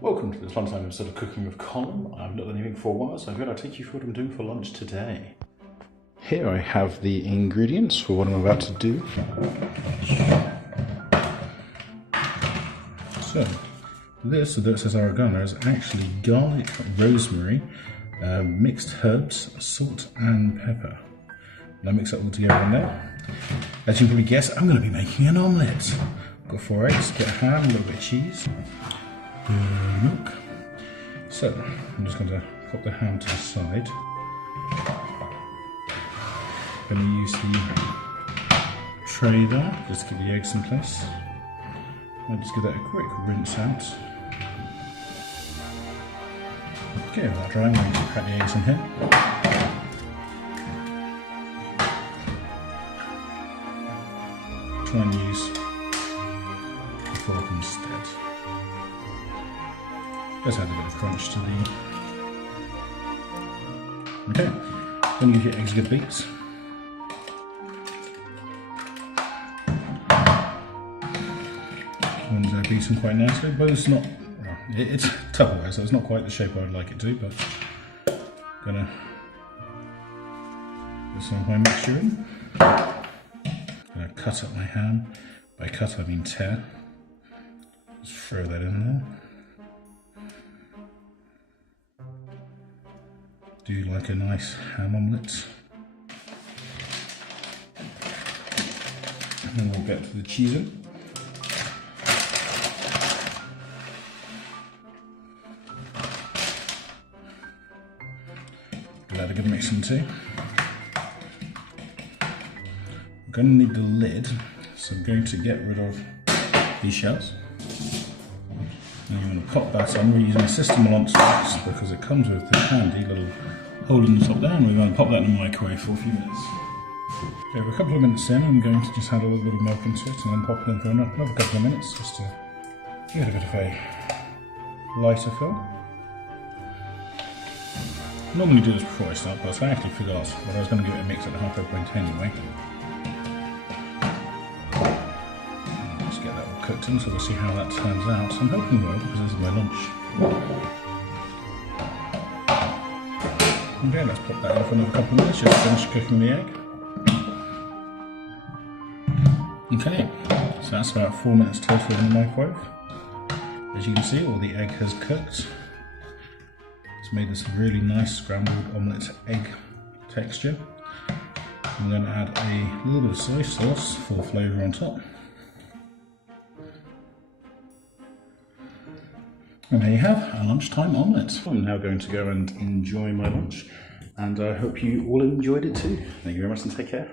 Welcome to this lunchtime episode of Cooking with Colum. I've not done anything for a while, so I'm going to take you through what I'm doing for lunch today. Here I have the ingredients for what I'm about to do. So, this, although it says oregano, is actually garlic, rosemary, mixed herbs, salt and pepper. And I mix it all together in there. As you can probably guess, I'm going to be making an omelette. Got 4 eggs, get a ham, a little bit of cheese. Milk. So I'm just going to pop the ham to the side. I'm going to use the tray there just to keep the eggs in place. I'll just give that a quick rinse out. Okay, with that dry, I'm going to crack the eggs in here. Try and use the fork instead. Just add a bit of crunch to the... Okay, then you get eggs good beats. And beat them quite nicely. Both's not... Well, it's Tupperware, so it's not quite the shape I'd like it to, but I'm gonna put some of my mixture in. Gonna cut up my ham. By cut I mean tear. Just throw that in there. Do you like a nice ham omelette? And then we'll get to the cheese in. Give that a good mix in too. I'm going to need the lid, so I'm going to get rid of these shells. And I'm going to pop that on. We're using a System Lunch box because it comes with this handy little hole in the top there, and we're going to pop that in the microwave for a few minutes. Okay, we're a couple of minutes in. I'm going to just add a little bit of milk into it and then pop it in for another couple of minutes just to give it a bit of a lighter feel. I normally do this before I start, but I actually forgot that I was going to give it a mix at the halfway point anyway. Just get that all cooked in, so we'll see how that turns out. I'm hoping well, because this is my lunch. Okay, let's pop that in for another couple of minutes, just finish cooking the egg. Okay, so that's about 4 minutes total in the microwave. As you can see, all the egg has cooked. It's made this really nice scrambled omelette egg texture. I'm going to add a little bit of soy sauce for flavour on top. And there you have a lunchtime omelette. I'm now going to go and enjoy my lunch, and I hope you all enjoyed it too. Thank you very much and take care.